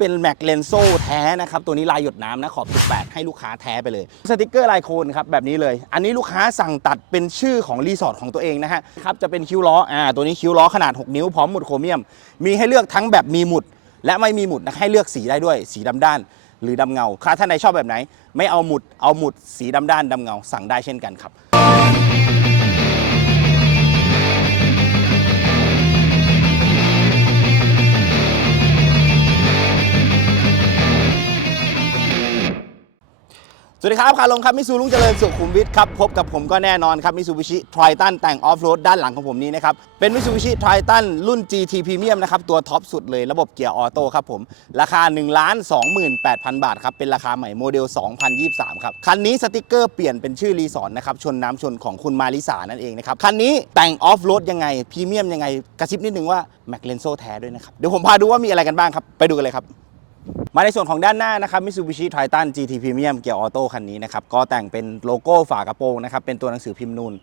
เป็นแม็กเลนโซแท้นะครับ ตัวนี้ลายหยดน้ำนะขอบ 18 ให้ลูกค้าแท้ไปเลย สติกเกอร์ลายโคนครับ แบบนี้เลย อันนี้ลูกค้าสั่งตัดเป็นชื่อของรีสอร์ทของตัวเองนะฮะครับจะเป็นคิ้วล้ออ่าตัวนี้คิ้วล้อขนาด 6 นิ้วพร้อมหมุดโครเมียม มีให้เลือกทั้งแบบมีหมุด และไม่มีหมุดนะให้เลือกสีได้ด้วยสีดำด้านหรือดำเงาค้าท่านใดชอบแบบไหน ไม่เอาหมุดเอาหมุดสีดำด้านดำเงาสั่งได้เช่นกันครับ วัสดีครับคาลงครับมิซูลุงเจริญสุขุมวิทครับพบกับผมก็แน่นอนครับมิซูบิชิทริตันแต่งออฟโรดด้านหลังของผมนี้นะครับเป็นมิซูบิชิทริตันรุ่น GT Premium นะครับตัวท็อปสุดเลยระบบเกียร์ออโต้ครับผม ราคา 1 2 8 0 0 0 บาทครับเป็นราคาใหม่โมเดล 2023 ครับ คันนี้สติกเกอร์เปลี่ยนเป็นชื่อรีสอร์ทนะครับชนน้ำชนของคุณมาริสานั่นเองนะครับคันนี้แต่งออฟโรดยังไงพรีเมียมยังไงกระซิบนิดนึงว่าแม็กเลนโซแท้ด้วยนะครับเดี๋ยวผมพาดูว่ามีอะไรกันบ้างครับไปดูกันเลยครับ มาในส่วนของด้านหน้านะครับ Mitsubishi Triton GT Premium เกียร์ออโต้คันนี้นะครับ ก็แต่งเป็นโลโก้ฝากระโปรงนะครับ เป็นตัวหนังสือพิมพ์นูน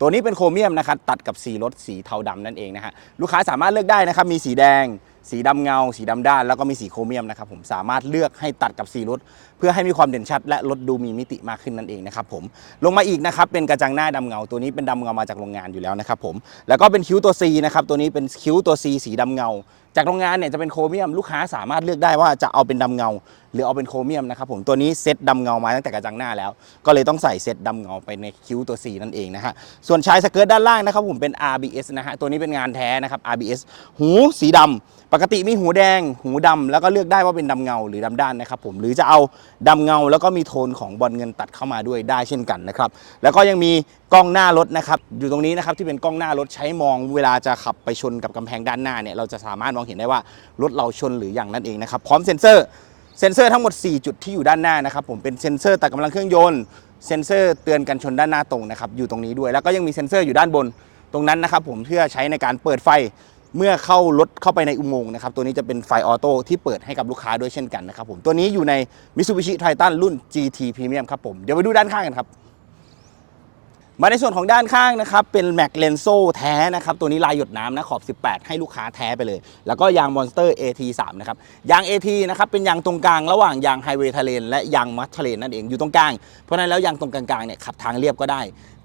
ตัวนี้เป็นโครเมียมนะครับ ตัดกับสีรถสีเทาดำนั่นเองนะฮะ ลูกค้าสามารถเลือกได้นะครับ มีสีแดง สีดำเงา สีดำด้าน แล้วก็มีสีโครเมียมนะครับผมสามารถเลือกให้ตัดกับสีรถ เพื่อให้มีความเด่นชัด และรถดูมีมิติมากขึ้นนั่นเองนะครับผมลงมาอีกนะครับเป็นกระจังหน้าดำเงา ตัวนี้เป็นดำเงามาจากโรงงานอยู่แล้วนะครับผมแล้วก็เป็นคิ้วตัว C นะครับตัวนี้เป็นคิ้วตัว C สีดำเงา จากโรงงานเนี่ยจะเป็นโครเมียมลูกค้าสามารถเลือกได้ว่าจะเอาเป็นดำเงา หรือเอาเป็นโครเมียมนะครับผมตัวนี้เซตดำเงามาตั้งแต่กระจังหน้าแล้ว ก็เลยต้องใส่เซตดำเงาไปในคิ้วตัว C นั่นเองนะฮะส่วนชายสเกิร์ตด้านล่างนะครับผมเป็น RBS นะฮะตัวนี้เป็นงานแท้นะครับ RBS หูสีดำปกติมีหูแดง หูดำแล้วก็เลือกได้ว่าเป็นดำเงาหรือดำด้านนะครับผมหรือจะเอาดำเงาแล้วก็มีโทนของบอลเงินตัดเข้ามาด้วยได้เช่นกันนะครับแล้วก็ยังมีกล้องหน้ารถนะครับอยู่ตรงนี้นะครับที่เป็นกล้องหน้ารถใช้มองเวลาจะขับไปชนกับกำแพงด้านหน้าเนี่ยเราจะสามารถมองเห็นได้ว่ารถเราชนหรืออย่างนั่นเองนะครับพร้อมเซ็นเซอร์เซ็นเซอร์ทั้งหมด 4 จุดที่อยู่ด้านหน้านะครับผมเป็นเซ็นเซอร์ตัดกำลังเครื่องยนต์เซ็นเซอร์เตือนกันชนด้านหน้าตรงนะครับอยู่ตรงนี้ด้วยแล้วก็ยังมีเซ็นเซอร์อยู่ด้านบนตรงนั้นนะครับผมเพื่อใช้ในการเปิดไฟ เมื่อเข้ารถเข้าไปในอุโมงค์นะครับตัวนี้จะเป็นไฟออโต้ที่เปิดให้กับลูกค้าด้วยเช่นกันนะครับผมตัวนี้อยู่ใน Mitsubishi Triton รุ่น GT Premium ครับผมเดี๋ยวไปดูด้านข้างกันครับ มาในส่วนของด้านข้างนะครับ เป็นแม็กเลนโซแท้นะครับ ตัวนี้ลายหยดน้ำนะขอบ 18 ให้ลูกค้าแท้ไปเลย แล้วก็ยาง Monster AT3 นะครับ ยาง AT นะครับ เป็นยางตรงกลางระหว่างยางไฮเวย์ทะเลนและยางมัดทะเลนนั่นเองอยู่ตรงกลาง เพราะนั้นแล้วยางตรงกลางๆเนี่ยขับทางเรียบก็ได้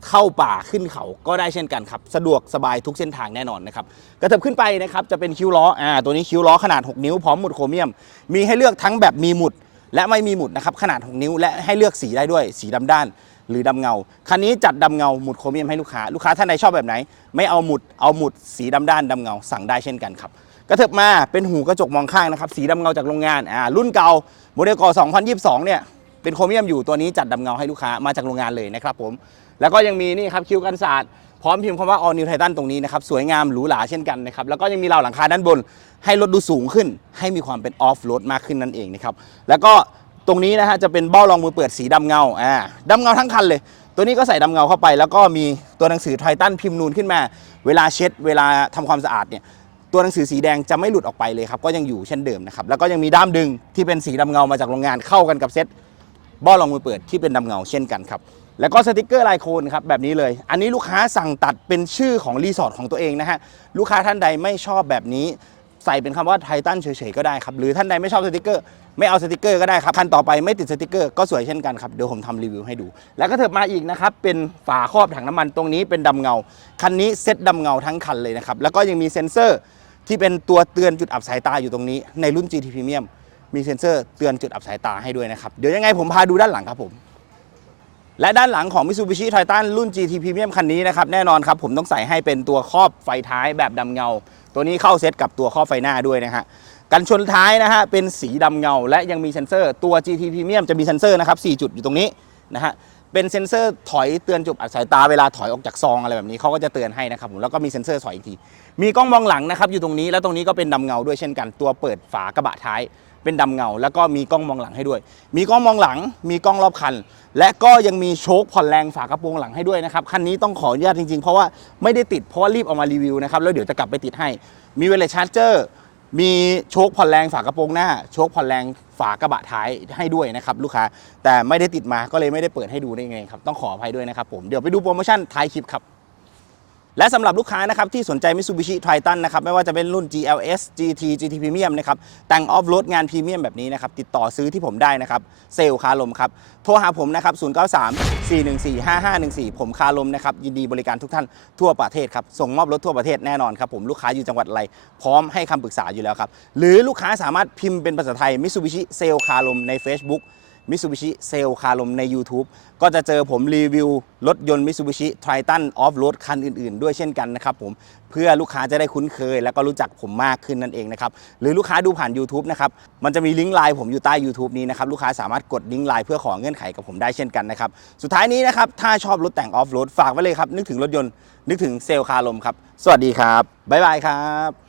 เข้าป่าขึ้นเขาก็ได้เช่นกันครับ สะดวกสบายทุกเส้นทางแน่นอนนะครับกระเถิบขึ้นไปนะครับจะเป็นคิ้วล้ออ่าตัวนี้คิ้วล้อขนาด 6 นิ้วพร้อมหมุดโครเมียม มีให้เลือกทั้งแบบมีหมุดและไม่มีหมุดนะครับขนาด 6 นิ้วและให้เลือกสีได้ด้วยสีดำด้าน หรือดำเงา คันนี้จัดดำเงาหมุดโครเมียมให้ลูกค้า ลูกค้าท่านใดชอบแบบไหน ไม่เอาหมุดเอาหมุดสีดำด้านดำเงาสั่งได้เช่นกันครับกระเถิบมาเป็นหูกระจกมองข้างนะครับสีดำเงาจากโรงงานอ่ารุ่นเก่าโมเดลก่อ2022 เนี่ยเป็นโครเมียมอยู่ตัวนี้จัดดำเงาให้ลูกค้ามาจากโรงงานเลยนะครับผมแล้วก็ยังมีนี่ครับคิวกันศาสตร์พร้อมพิมพ์คำว่า all new titan ตรงนี้นะครับสวยงามหรูหราเช่นกันนะครับแล้วก็ยังมีราวหลังคาด้านบน ให้รถดูสูงขึ้น ให้มีความเป็นออฟโรดมากขึ้นนั่นเองนะครับแล้วก็ ตรงนี้นะฮะจะเป็นเบ้ารองมือเปิดสีดำเงาอ่าดำเงาทั้งคันเลย ตัวนี้ก็ใส่ดำเงาเข้าไป แล้วก็มีตัวหนังสือไททันพิมพ์นูนขึ้นมา เวลาเช็ด เวลาทำความสะอาดเนี่ยตัวหนังสือสีแดงจะไม่หลุดออกไปเลยครับก็ยังอยู่เช่นเดิมนะครับแล้วก็ยังมีด้ามดึงที่เป็นสีดำเงามาจากโรงงานเข้ากันกับเซ็ตบ้อรองมือเปิดที่เป็นดำเงาเช่นกันครับแล้วก็สติกเกอร์ลายโคนครับแบบนี้เลย อันนี้ลูกค้าสั่งตัดเป็นชื่อของรีสอร์ทของตัวเองนะฮะลูกค้าท่านใดไม่ชอบแบบนี้ ใส่เป็นคำว่าไททันเฉยๆก็ได้ครับ หรือท่านใดไม่ชอบสติกเกอร์ ไม่เอาสติกเกอร์ก็ได้ครับ คันต่อไปไม่ติดสติกเกอร์ก็สวยเช่นกันครับ เดี๋ยวผมทำรีวิวให้ดู แล้วก็เถิบมาอีกนะครับ เป็นฝาครอบถังน้ำมันตรงนี้เป็นดำเงา คันนี้เซ็ตดำเงาทั้งคันเลยนะครับ แล้วก็ยังมีเซ็นเซอร์ที่เป็นตัวเตือนจุดอับสายตาอยู่ตรงนี้ในรุ่น GT Premium มีเซ็นเซอร์เตือนจุดอับสายตาให้ด้วยนะครับ เดี๋ยวยังไงผมพาดูด้านหลังครับผม และด้านหลังของ Mitsubishi Triton รุ่น GT Premium คันนี้นะครับ แน่นอนครับผมต้องใส่ให้เป็นตัวครอบไฟท้ายแบบดำเงา ตัวนี้เข้าเซตกับตัวครอบไฟหน้าด้วยนะฮะกันชนท้ายนะฮะเป็นสีดำเงา และยังมีเซ็นเซอร์ตัว GT Premium จะมีเซ็นเซอร์นะครับ4จุดอยู่ตรงนี้นะฮะเป็นเซ็นเซอร์ถอยเตือนจุดอับสายตาเวลาถอยออกจากซองอะไรแบบนี้เขาก็จะเตือนให้นะครับผมแล้วก็มีเซ็นเซอร์ถอยอีกที มีกล้องมองหลังนะครับอยู่ตรงนี้แล้วตรงนี้ก็เป็นดำเงาด้วยเช่นกัน ตัวเปิดฝากระบะท้าย เป็นดำเงา แล้วก็มีกล้องมองหลังให้ด้วย มีกล้องมองหลัง มีกล้องรอบคัน และก็ยังมีโชคผ่อนแรงฝากระโปรงหลังให้ด้วยนะครับคันนี้ต้องขออนุญาตจริงๆ เพราะว่าไม่ได้ติดเพราะว่ารีบเอามารีวิวนะครับแล้วเดี๋ยวจะกลับไปติดให้ มีเวลชาร์จเจอร์มีโชคผ่อนแรงฝากระโปรงหน้า โชคผ่อนแรงฝากระบะท้ายให้ด้วยนะครับลูกค้าแต่ไม่ได้ติดมาก็เลยไม่ได้เปิดให้ดูได้ไงครับต้องขออภัยด้วยนะครับผมเดี๋ยวไปดูโปรโมชั่นท้ายคลิปครับ และสำหรับลูกค้านะครับที่สนใจ Mitsubishi Triton นะครับไม่ว่าจะเป็นรุ่น GLS GT GT Premium นะครับแต่งออฟโรดงานพรีเมียมแบบนี้นะครับติดต่อซื้อที่ผมได้นะครับเซลคาลมครับโทรหาผมนะครับ093 414 5514 ผมคาลมนะครับยินดีบริการทุกท่านทั่วประเทศครับส่งมอบรถทั่วประเทศแน่นอนครับผมลูกค้าอยู่จังหวัดอะไรพร้อมให้คำปรึกษาอยู่แล้วครับหรือลูกค้าสามารถพิมพ์เป็นภาษาไทย Mitsubishi เซลคาลมใน Facebook มิ t ซูบิชิเซลคาลมใน YouTube ก็จะเจอผมรีวิวรถยนต์มิ t ซูบิชิ Triton Off Road คันอื่นๆ ด้วยเช่นกันนะครับผมเพื่อลูกค้าจะได้คุ้นเคย แล้วก็รู้จักผมมากขึ้นนั่นเองนะครับหรือลูกค้าดูผ่าน YouTube นะครับมันจะมีลิงก์ไลน์ผมอยู่ใต้ YouTube นี้นะครับลูกค้าสามารถกดลิงก์ไลน์เพื่อขอเงื่อนไขกับผมได้เช่นกันนะครับสุดท้ายนี้นะครับถ้าชอบรถแต่งออฟโรดฝากไว้เลยครับนึกถึงรถยนต์นึกถึงเซลคาลมครับสวัสดีครับบ๊ายบายครับ